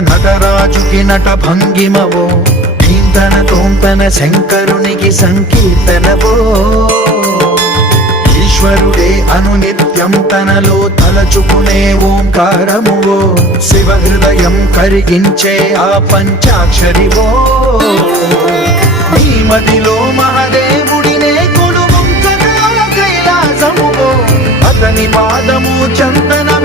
నటరాజుకి నట భంగిమవో, కీర్తన తోంతన శంకరునికి సంకీర్తనవో. ఈశ్వరుడే అనునిత్యం తనలో తలచుకునే ఓంకారమువో, శివ హృదయం కరిగించే ఆ పంచాక్షరివో. నీ మదిలో మహాదేవుడినే కొలువుంచగా కైలాసమువో, అతని పాదము చందన